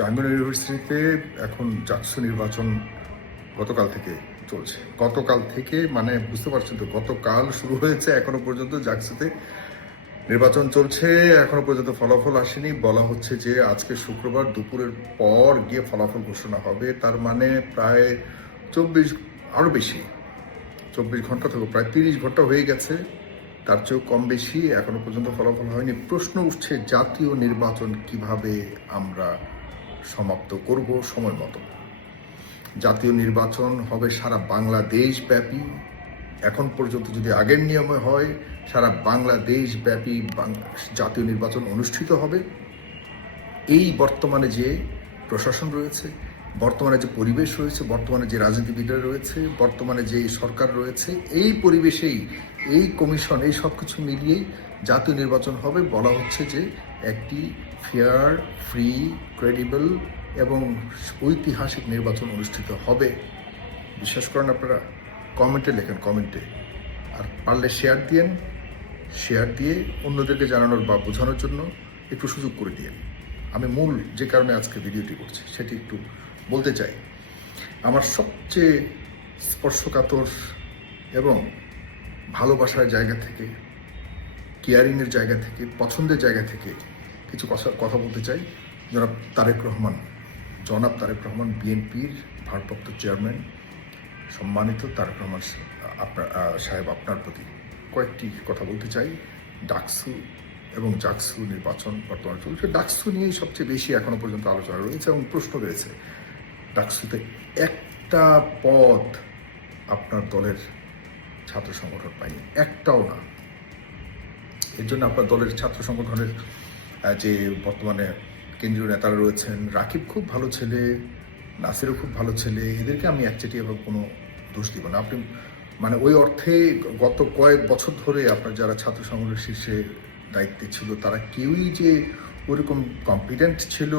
জাহাঙ্গীর ইউনিভার্সিটিতে এখন চাকসু নির্বাচন গতকাল থেকে চলছে। গতকাল থেকে মানে বুঝতে পারছেন তো, গতকাল শুরু হয়েছে, এখনও পর্যন্ত জাকসুতে নির্বাচন চলছে, এখনও পর্যন্ত ফলাফল আসেনি। বলা হচ্ছে যে আজকে শুক্রবার দুপুরের পর গিয়ে ফলাফল ঘোষণা হবে। তার মানে প্রায় চব্বিশ আরও বেশি, চব্বিশ ঘণ্টা থেকে প্রায় তিরিশ ঘণ্টা হয়ে গেছে। তার চেয়েও কম বেশি এখনও পর্যন্ত ফলাফল হয়নি। প্রশ্ন উঠছে জাতীয় নির্বাচন কীভাবে আমরা সমাপ্ত করব সময় মতো। জাতীয় নির্বাচন হবে সারা বাংলাদেশ ব্যাপী এখন পর্যন্ত যদি আগের নিয়মে হয়, সারা বাংলাদেশ ব্যাপী জাতীয় নির্বাচন অনুষ্ঠিত হবে। এই বর্তমানে যে প্রশাসন রয়েছে বর্তমানে যে পরিবেশ রয়েছে, বর্তমানে যে রাজনীতিবিদরা রয়েছে, বর্তমানে যে সরকার রয়েছে, এই পরিবেশেই এই কমিশন, এই সব কিছু মিলিয়েই জাতীয় নির্বাচন হবে। বলা হচ্ছে যে একটি ফেয়ার, ফ্রি, ক্রেডিবল এবং ঐতিহাসিক নির্বাচন অনুষ্ঠিত হবে। বিশ্বাস করেন আপনারা, কমেন্টে লেখেন, কমেন্টে। আর পারলে শেয়ার দিয়েন, শেয়ার দিয়ে অন্যদেরকে জানানোর বা বোঝানোর জন্য একটু সুযোগ করে দিয়েন। আমি মূল যে কারণে আজকে ভিডিওটি করছি, সেটি একটু বলতে চাই, আমার সবচেয়ে স্পর্শকাতর এবং ভালোবাসার জায়গা থেকে, কেয়ারিংয়ের জায়গা থেকে, পছন্দের জায়গা থেকে কিছু কথা কথা বলতে চাই। জনাব তারেক রহমান, জনাব তারেক রহমান, বিএনপির ভারপ্রাপ্ত চেয়ারম্যান, সম্মানিত তারেক রহমান আপনার সাহেব আপনার প্রতি কয়েকটি কথা বলতে চাই। ডাকসু এবং জাকসু নির্বাচন বর্তমানে চলছে। ডাকসু নিয়েই সবচেয়ে বেশি এখনও পর্যন্ত আলোচনা রয়েছে এবং প্রশ্ন রয়েছে। ডাকসুতে একটা পদ আপনার দলের ছাত্র সংগঠন পায়নি, একটাও না। এর জন্য আপনার দলের ছাত্র সংগঠনের যে বর্তমানে কেন্দ্রীয় নেতারা রয়েছেন, রাকিব খুব ভালো ছেলে, নাসিরও খুব ভালো ছেলে, এদেরকে আমি একচেটি এভাবে কোনো দোষ দিব না। আপনি মানে ওই অর্থে গত কয়েক বছর ধরে আপনার যারা ছাত্র সংগঠনের শীর্ষে দায়িত্বে ছিল, তারা কেউই যে ওরকম কম্পিটেন্ট ছিল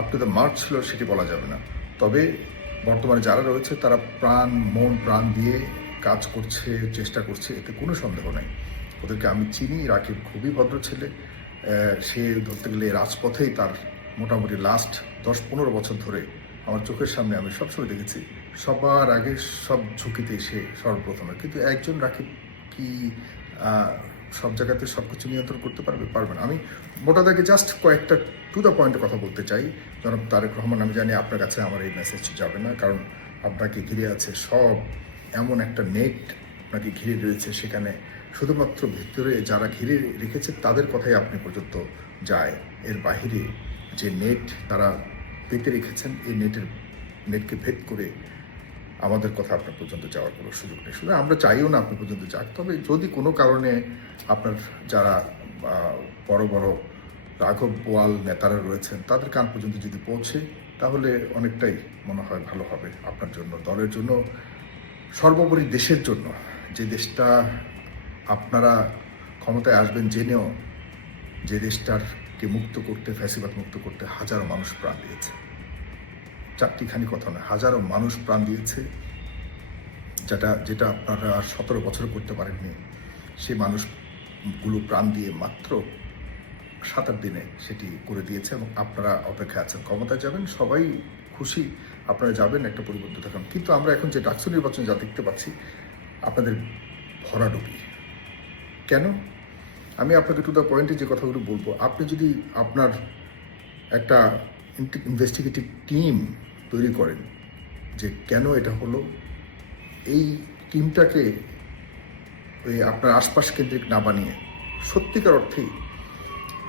আপ টু দ্য মার্ক ছিল, সেটি বলা যাবে না। তবে বর্তমানে যারা রয়েছে, তারা প্রাণ, মন, প্রাণ দিয়ে কাজ করছে, চেষ্টা করছে, এতে কোনো সন্দেহ নাই। ওদেরকে আমি চিনি, রাকিব খুবই ভদ্র ছেলে। সে ধরতে গেলে রাজপথেই তার মোটামুটি লাস্ট দশ পনেরো বছর ধরে আমার চোখের সামনে আমি সবসময় দেখেছি। সবার আগে সব ঝুঁকিতে সে সর্বপ্রথমে। কিন্তু একজন রাকিব কি সব জায়গাতে সব কিছু নিয়ন্ত্রণ করতে পারবে পারবে না। আমি মোটা দাগে জাস্ট কয়েকটা টু দ্য পয়েন্টে কথা বলতে চাই। জনাব তারেক রহমান, আমি জানি আপনার কাছে আমার এই মেসেজ যাবে না, কারণ আপনাকে ঘিরে আছে সব এমন একটা নেট আপনাকে ঘিরে রয়েছে সেখানে। শুধুমাত্র ভিতরে যারা ঘিরে রেখেছে তাদের কথাই আপনি পর্যন্ত যায়। এর বাহিরে যে নেট তারা পেতে রেখেছেন, এই নেটের নেটকে ভেদ করে আমাদের কথা আপনার পর্যন্ত যাওয়ার কোনো সুযোগ নেই। শুধু আমরা চাইও না আপনি পর্যন্ত যাক। তবে যদি কোনো কারণে আপনার যারা বড় বড় রাঘব বোয়াল নেতারা রয়েছেন, তাদের কান পর্যন্ত যদি পৌঁছে, তাহলে অনেকটাই মনে হয় ভালো হবে আপনার জন্য। দলের জন্য, সর্বোপরি দেশের জন্য। যে দেশটা আপনারা ক্ষমতায় আসবেন জেনেও, যে দেশটারকে মুক্ত করতে, ফ্যাসিবাদ মুক্ত করতে হাজারো মানুষ প্রাণ দিয়েছে। চারটিখানি কথা নয়, হাজারো মানুষ প্রাণ দিয়েছে। যেটা যেটা আপনারা আর সতেরো বছর করতে পারেননি সে মানুষগুলো প্রাণ দিয়ে মাত্র সাত আট দিনে সেটি করে দিয়েছে এবং আপনারা অপেক্ষা আছেন। ক্ষমতায় যাবেন, সবাই খুশি, আপনারা যাবেন, একটা পরিবর্তন দেখান। কিন্তু আমরা এখন যে ডাকসু নির্বাচন যা দেখতে পাচ্ছি, আপনাদের ভরাডুবি। কেন? আমি আপনাকে টু দ্য পয়েন্টে যে কথাগুলো বলব, আপনি যদি আপনার একটা ইনভেস্টিগেটিভ টিম তৈরি করেন যে কেন এটা হলো। এই টিমটাকে ওই আপনার আশপাশ কেন্দ্রিক না বানিয়ে সত্যিকার অর্থেই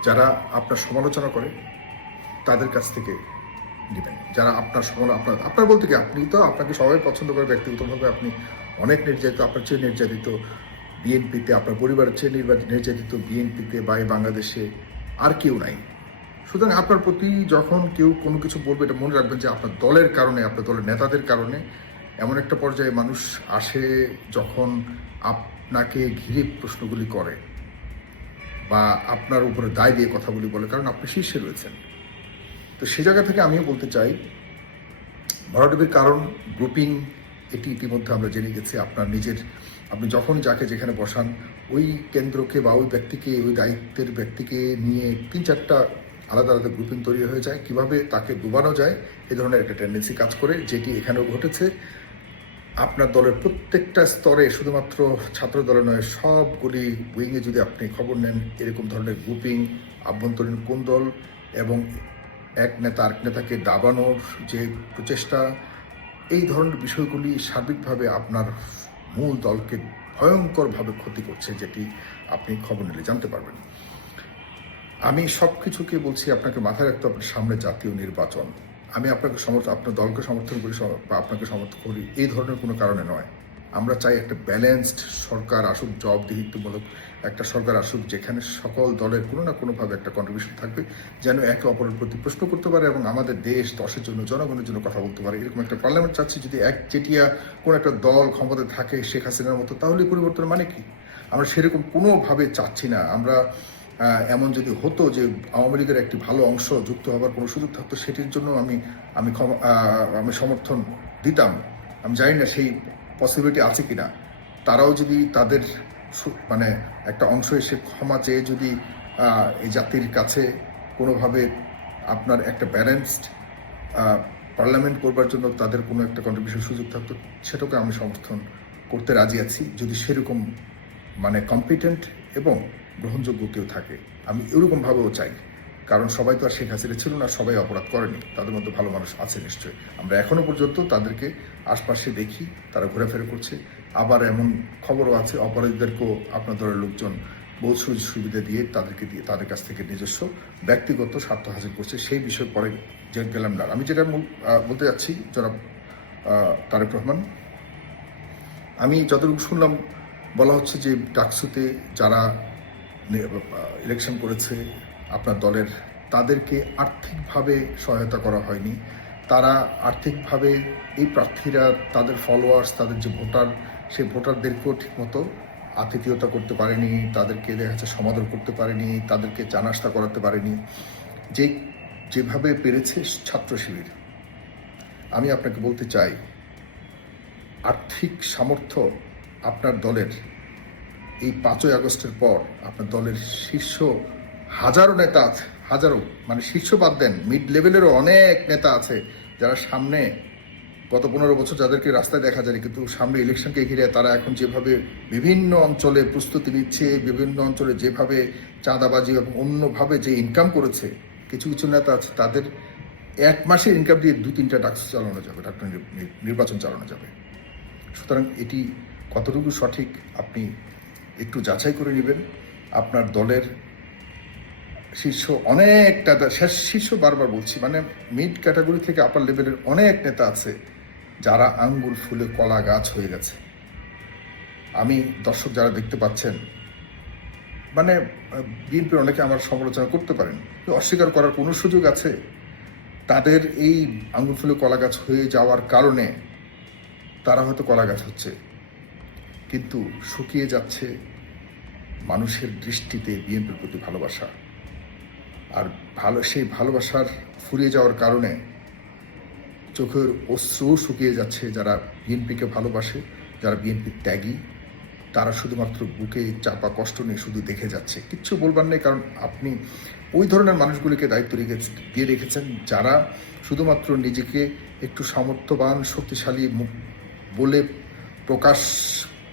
যারা আপনার সমালোচনা করে তাদের কাছ থেকে নেবেন। যারা আপনার সমালো আপনার আপনার বলতে কি আপনি তো আপনাকে সবাই পছন্দ করে ব্যক্তিগতভাবে আপনি অনেক নির্যাতিত, আপনার চেয়ে নির্যাতিত বিএনপিতে আপনার পরিবারের চেয়ে নির্যাতিত বিএনপিতে বা বাংলাদেশে আর কেউ নাই। সুতরাং আপনার প্রতি যখন কেউ কোনো কিছু বলবে, এটা মনে রাখবেন যে আপনার দলের কারণে, আপনার দলের নেতাদের কারণে এমন একটা পর্যায়ে মানুষ আসে যখন আপনাকে ঘিরে প্রশ্নগুলি করে বা আপনার উপরে দায় দিয়ে কথাগুলি বলে, কারণ আপনি শীর্ষে রয়েছেন। তো সে জায়গা থেকে আমিও বলতে চাই, ভরাডুবির কারণ গ্রুপিং এটি ইতিমধ্যে আমরা জেনে গেছি, আপনার নিজের, আপনি যখন যাকে যেখানে বসান, ওই কেন্দ্রকে বা ওই ব্যক্তিকে, ওই দায়িত্বের ব্যক্তিকে নিয়ে তিন চারটা আলাদা আলাদা গ্রুপিং তৈরি হয়ে যায়। কীভাবে তাকে ডুবানো যায়, এ ধরনের একটা টেন্ডেন্সি কাজ করে, যেটি এখানেও ঘটেছে। আপনার দলের প্রত্যেকটা স্তরে, শুধুমাত্র ছাত্র দলে নয়, সবগুলি উইংয়ে যদি আপনি খবর নেন, এরকম ধরনের গ্রুপিং আভ্যন্তরীণ কোন্দল এবং এক নেতা আরেক নেতাকে দাবানোর যে প্রচেষ্টা, এই ধরনের বিষয়গুলি সার্বিকভাবে আপনার মূল দলকে ভয়ঙ্করভাবে ক্ষতি করছে, যেটি আপনি খবর নিলে জানতে পারবেন। আমি সব কিছুকে বলছি, আপনাকে মাথায় রাখতে হবে সামনে জাতীয় নির্বাচন। আমি আপনাকে সমর্থন আপনার দলকে সমর্থন করি বা আপনাকে সমর্থন করি এই ধরনের কোনো কারণে নয়। আমরা চাই একটা ব্যালেন্সড সরকার আসুক, জবাবদিহিত্বমূলক একটা সরকার আসুক, যেখানে সকল দলের কোনো না কোনোভাবে একটা কন্ট্রিবিউশন থাকবে, যেন একে অপরের প্রতি প্রশ্ন করতে পারে এবং আমাদের দেশ দশের জন্য, জনগণের জন্য কথা বলতে পারে। এরকম একটা পার্লামেন্ট চাচ্ছি, যদি এক চেটিয়া কোনো একটা দল ক্ষমতায় থাকে শেখ হাসিনার মতো, তাহলে পরিবর্তন মানে কি? আমরা সেরকম কোনোভাবে চাচ্ছি না। আমরা এমন যদি হতো যে আওয়ামী লীগের একটি ভালো অংশ যুক্ত হবার কোনো সুযোগ থাকতো, সেটির জন্য আমি আমি আমি সমর্থন দিতাম। আমি জানি না সেই পসিবিলিটি আছে কি না তারাও যদি তাদের মানে একটা অংশ এসে ক্ষমা চেয়ে যদি এই জাতির কাছে কোনোভাবে আপনার একটা ব্যালেন্সড পার্লামেন্ট করবার জন্য তাদের কোনো একটা কন্ট্রিবিউশন সুযোগ থাকতো, সেটাকে আমি সমর্থন করতে রাজি আছি। যদি সেরকম মানে কম্পিটেন্ট এবং গ্রহণযোগ্য কেউ থাকে, আমি এরকমভাবেও চাই। কারণ সবাই তো আর শেখ হাসিনা ছিল না, সবাই অপরাধ করেনি। তাদের মধ্যে ভালো মানুষ আছে নিশ্চয়ই। আমরা এখনও পর্যন্ত তাদেরকে আশপাশে দেখি, তারা ঘোরাফেরা করছে। আবার এমন খবরও আছে, অপরাধীদেরকেও আপনার দলের লোকজন বহু সুযোগ সুবিধা দিয়ে তাদেরকে দিয়ে, তাদের কাছ থেকে নিজস্ব ব্যক্তিগত স্বার্থ হাসিল করছে। সেই বিষয়ে পরে যে গেলাম না। আমি যেটা বলতে যাচ্ছি, জনাব তারেক রহমান, আমি যতটুকু শুনলাম, বলা হচ্ছে যে ডাকসুতে যারা ইলেকশন করেছে। আপনার দলের, তাদেরকে আর্থিকভাবে সহায়তা করা হয়নি। তারা আর্থিকভাবে এই প্রার্থীরা, তাদের ফলোয়ার্স তাদের যে ভোটার, সেই ভোটারদেরকেও ঠিকমতো আতিথেয়তা করতে পারেনি, তাদেরকে দেখা যাচ্ছে সমাদর করতে পারেনি, তাদেরকে চা নাস্তা করাতে পারেনি। যে, যেভাবে পেরেছে ছাত্র শিবির, আমি আপনাকে বলতে চাই, আর্থিক সামর্থ্য আপনার দলের এই পাঁচই আগস্টের পর আপনার দলের শীর্ষ হাজারো নেতা আছে, হাজারো মানে শীর্ষ বাদ দেন মিড লেভেলেরও অনেক নেতা আছে যারা সামনে গত পনেরো বছর যাদেরকে রাস্তায় দেখা যায় কিন্তু সামনে ইলেকশনকে ঘিরে তারা এখন যেভাবে বিভিন্ন অঞ্চলে প্রস্তুতি নিচ্ছে, বিভিন্ন অঞ্চলে যেভাবে চাঁদাবাজি এবং অন্যভাবে যে ইনকাম করেছে, কিছু কিছু নেতা আছে, তাদের এক মাসের ইনকাম দিয়ে দু, তিনটা ডাক্স চালানো যাবে ডাক্তার নির্বাচন চালানো যাবে। সুতরাং এটি কতটুকু সঠিক, আপনি একটু যাচাই করে নেবেন। আপনার দলের শীর্ষ অনেক শেষ শীর্ষ বারবার বলছি মানে মিড ক্যাটাগরি থেকে আপার লেভেলের অনেক নেতা আছে যারা আঙ্গুল ফুলে কলা গাছ হয়ে গেছে। আমি দর্শক যারা দেখতে পাচ্ছেন মানে বিএনপির অনেকে আমার সমালোচনা করতে পারেন অস্বীকার করার কোনো সুযোগ আছে? তাদের এই আঙ্গুল ফুলে কলা গাছ হয়ে যাওয়ার কারণে তারা হয়তো কলা গাছ হচ্ছে। কিন্তু শুকিয়ে যাচ্ছে মানুষের দৃষ্টিতে বিএনপির প্রতি ভালোবাসা। আর ভালো সেই ভালোবাসার ফুরিয়ে যাওয়ার কারণে চোখের অশ্রু শুকিয়ে যাচ্ছে যারা বিএনপিকে ভালোবাসে, যারা বিএনপির ত্যাগী। তারা শুধুমাত্র বুকে চাপা কষ্ট নিয়ে শুধু দেখে যাচ্ছে। কিচ্ছু বলবার নেই, কারণ আপনি ওই ধরনের মানুষগুলিকে দায়িত্ব রেখে দিয়ে রেখেছেন যারা শুধুমাত্র নিজেকে একটু সামর্থ্যবান, শক্তিশালী বলে প্রকাশ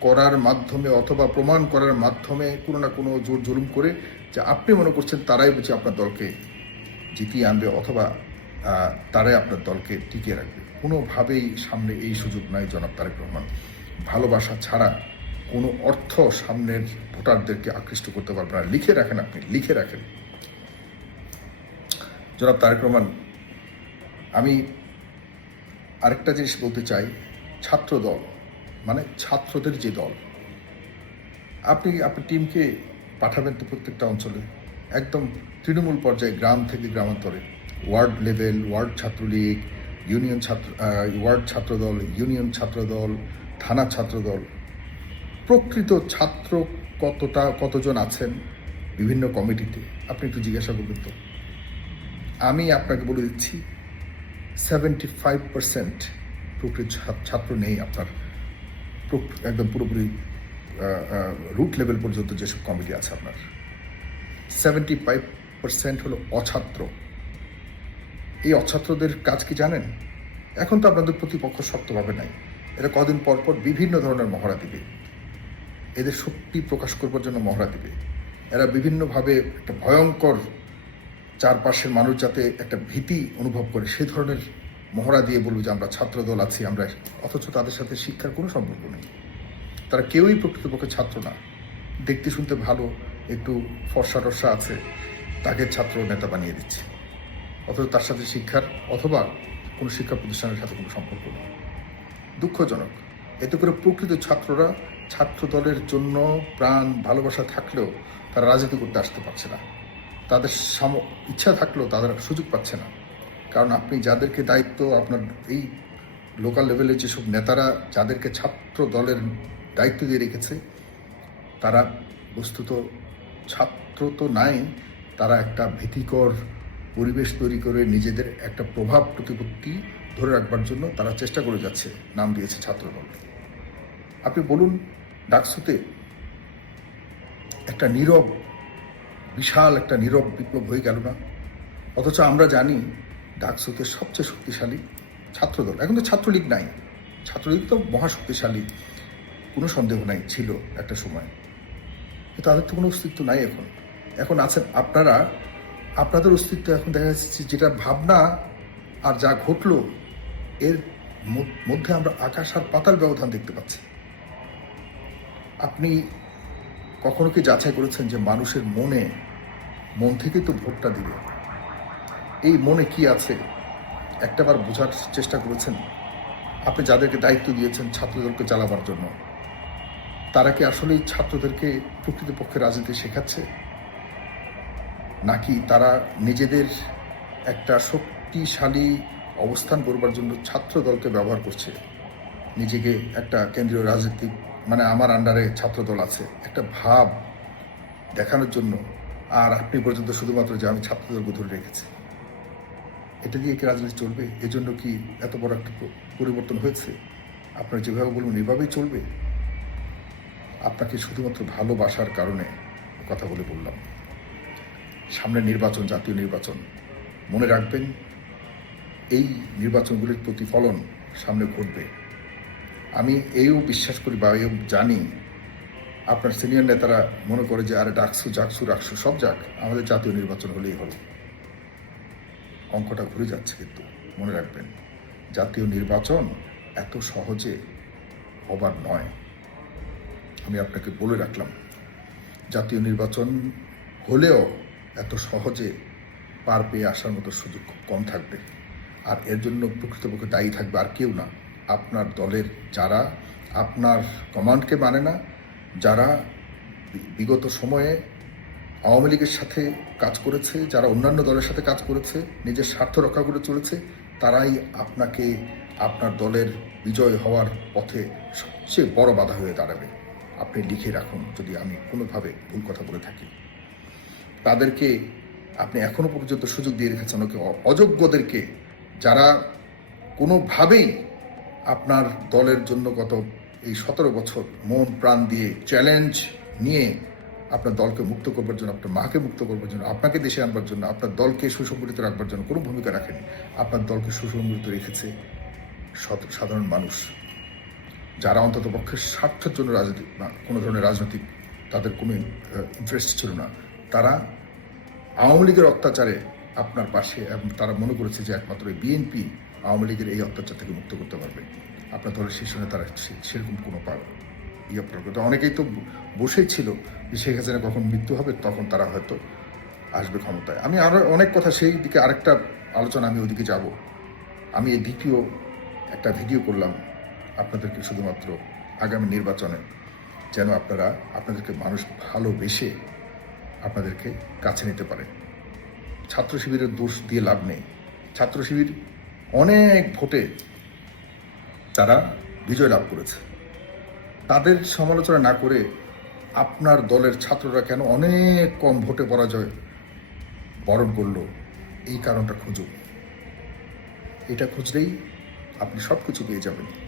করার মাধ্যমে অথবা প্রমাণ করার মাধ্যমে কোনো না কোনো জোর জুলুম করে যে আপনি মনে করছেন তারাই বুঝি আপনার দলকে জিতিয়ে আনবে অথবা তারাই আপনার দলকে টিকিয়ে রাখবে। কোনোভাবেই সামনে এই সুযোগ নাই জনাব তারেক রহমান। ভালোবাসা ছাড়া কোনো অর্থ সামনের ভোটারদেরকে আকৃষ্ট করতে পারবে না। লিখে রাখেন আপনি, লিখে রাখেন। জনাব তারেক রহমান, আমি আরেকটা জিনিস বলতে চাই ছাত্র দল মানে ছাত্রদের যে দল। আপনি আপনার টিমকে পাঠাবেন তো প্রত্যেকটা অঞ্চলে। একদম তৃণমূল পর্যায়ে, গ্রাম থেকে গ্রামান্তরে। Ward level, ward Chhatra League, union ছাত্র ওয়ার্ড ছাত্রদল, ইউনিয়ন ছাত্রদল, থানা ছাত্রদল। প্রকৃত ছাত্র কতটা, কতজন আছেন বিভিন্ন কমিটিতে? আপনি একটু জিজ্ঞাসা করবেন তো। আমি আপনাকে বলে দিচ্ছি সেভেন্টি ফাইভ পার্সেন্ট প্রকৃত ছাত্র নেই আপনার একদম পুরোপুরি রুট লেভেল পর্যন্ত যেসব কমিটি আছে আপনার সেভেন্টি ফাইভ পার্সেন্ট হলো অছাত্র। এই অছাত্রদের কাজ কি জানেন? এখন তো আপনাদের প্রতিপক্ষ শক্তভাবে নাই। এরা কদিন পর পর বিভিন্ন ধরনের মহড়া দিবে। এদের শক্তি প্রকাশ করবার জন্য মহড়া দিবে। এরা বিভিন্নভাবে একটা ভয়ঙ্কর চারপাশের মানুষ যাতে একটা ভীতি অনুভব করে, সে ধরনের মহড়া দিয়ে বলব যে আমরা ছাত্রদল আছি, আমরা অথচ তাদের সাথে শিক্ষার কোনো সম্পর্ক নেই। তারা কেউই প্রকৃতপক্ষে ছাত্র না। দেখতে শুনতে ভালো, একটু ফর্সা টর্সা আছে, তাকে ছাত্র নেতা বানিয়ে দিচ্ছে। অথচ তার সাথে শিক্ষার অথবা কোনো শিক্ষা প্রতিষ্ঠানের সাথে কোনো সম্পর্ক নেই। দুঃখজনক, এতে করে প্রকৃত ছাত্ররা ছাত্র দলের জন্য প্রাণ, ভালোবাসা থাকলেও তারা রাজনীতি করতে আসতে পারছে না। তাদের সাম, ইচ্ছা থাকলেও তাদের সুযোগ পাচ্ছে না। কারণ আপনি যাদেরকে দায়িত্ব, আপনার এই লোকাল লেভেলের যেসব নেতারা যাদেরকে ছাত্র দলের দায়িত্ব দিয়ে রেখেছে, তারা বস্তুত ছাত্র তো নাই, তারা একটা ভীতিকর পরিবেশ তৈরি করে নিজেদের একটা প্রভাব প্রতিপত্তি ধরে রাখবার জন্য তারা চেষ্টা করে যাচ্ছে, নাম দিয়েছে ছাত্রদল। আপনি বলুন, ডাকসুতে একটা নীরব, বিশাল একটা নীরব বিপ্লব হয়ে গেল না? অথচ আমরা জানি ডাকসুতে সবচেয়ে শক্তিশালী ছাত্রদল। এখন তো ছাত্রলীগ নাই। ছাত্রলীগ তো মহাশক্তিশালী। কোনো সন্দেহ নাই, ছিল একটা সময়। তাদের তো কোনো অস্তিত্ব নাই এখন। এখন আছেন আপনারা। আপনাদের অস্তিত্ব এখন দেখা যাচ্ছে যেটা ভাবনা আর যা ঘটলো, এর মধ্যে আমরা আকাশ আর পাতাল ব্যবধান দেখতে পাচ্ছি। আপনি কখনো কি যাচাই করেছেন যে মানুষের মনে, মন থেকে তো ভোটটা দিবে? এই মনে কি আছে? একটাবার বোঝার চেষ্টা করেছেন? আপনি যাদেরকে দায়িত্ব দিয়েছেন ছাত্রদলকে চালাবার জন্য, তারা কি আসলেই ছাত্রদেরকে প্রকৃতপক্ষে রাজনীতি শেখাচ্ছে? নাকি তারা নিজেদের একটা শক্তিশালী অবস্থান করবার জন্য ছাত্র দলকে ব্যবহার করছে? নিজেকে একটা কেন্দ্রীয় রাজনীতিক মানে আমার আন্ডারে ছাত্রদল আছে, একটা ভাব দেখানোর জন্য আর আপনি পর্যন্ত শুধুমাত্র যে আমি ছাত্রদলকে ধরে রেখেছি। এটা দিয়ে কি রাজনীতি চলবে? এজন্য কি এত বড় একটা পরিবর্তন হয়েছে? আপনারা যেভাবে বলুন এভাবেই চলবে। আপনাকে শুধুমাত্র ভালোবাসার কারণে কথা বলে বললাম। সামনে নির্বাচন, জাতীয় নির্বাচন, মনে রাখবেন, এই নির্বাচনগুলির প্রতিফলন সামনে ঘটবে। আমি এও বিশ্বাস করি বা এও জানি, আপনার সিনিয়র নেতারা মনে করে যে, আরে ডাকসু, জাকসু, রাকসু, সব যাক, আমাদের জাতীয় নির্বাচন হলেই হলো অঙ্কটা ঘুরে যাচ্ছে কিন্তু, মনে রাখবেন। জাতীয় নির্বাচন এত সহজে হবার নয়। আমি আপনাকে বলে রাখলাম, জাতীয় নির্বাচন হলেও এত সহজে পার পেয়ে আসার মতো সুযোগ খুব কম থাকবে। আর এর জন্য প্রকৃতপক্ষে দায়ী থাকবে আর কেউ না। আপনার দলের যারা, আপনার কমান্ডকে মানে না, যারা বিগত সময়ে আওয়ামী লীগের সাথে কাজ করেছে, যারা অন্যান্য দলের সাথে কাজ করেছে, নিজের স্বার্থ রক্ষা করে চলেছে, তারাই আপনাকে আপনার দলের বিজয় হওয়ার পথে সবচেয়ে বড় বাধা হয়ে দাঁড়াবে। আপনি লিখে রাখুন যদি আমি কোনোভাবে ভুল কথা বলে থাকি। তাদেরকে আপনি এখনও পর্যন্ত সুযোগ দিয়ে রেখেছেন, ওকে অযোগ্যদেরকে, যারা কোনোভাবেই আপনার দলের জন্য গত এই সতেরো বছর মন প্রাণ দিয়ে চ্যালেঞ্জ নিয়ে আপনার দলকে মুক্ত করবার জন্য, আপনার মাকে মুক্ত করবার জন্য, আপনাকে দেশে আনবার জন্য, আপনার দলকে সুসংগঠিত রাখবার জন্য কোনো ভূমিকা রাখেনি। আপনার দলকে সুসংগঠিত রেখেছে সাধারণ মানুষ। যারা অন্তত পক্ষে স্বার্থের জন্য রাজনীতি কোনো ধরনের রাজনৈতিক তাদের কোনো ইন্টারেস্ট ছিল না। তারা আওয়ামী লীগের অত্যাচারে আপনার পাশে এবং তারা মনে করেছে যে একমাত্র বিএনপি আওয়ামী লীগের এই অত্যাচার থেকে মুক্ত করতে পারবে। আপনার দলের শীর্ষ নেতারা সেরকম কোনো পা ইয়ে প্রকৃত অনেকেই তো বসেই ছিল যে শেখ হাসিনা কখন মৃত্যু হবে, তখন তারা হয়তো আসবে ক্ষমতায়। আমি আরও অনেক কথা, সেই দিকে আরেকটা আলোচনা আমি ওদিকে যাব। আমি এই দ্বিতীয় একটা ভিডিও করলাম আপনাদেরকে শুধুমাত্র আগামী নির্বাচনে, যেন আপনারা আপনাদেরকে মানুষ ভালোবেসে আপনাদেরকে কাছে নিতে পারে। ছাত্র শিবিরের দোষ দিয়ে লাভ নেই। ছাত্র শিবির অনেক ভোটে তারা বিজয় লাভ করেছে। তাদের সমালোচনা না করে আপনার দলের ছাত্ররা কেন অনেক কম ভোটে পরাজয় বরণ করল? এই কারণটা খুঁজুন। এটা খুঁজলেই আপনি সব কিছু পেয়ে যাবেন।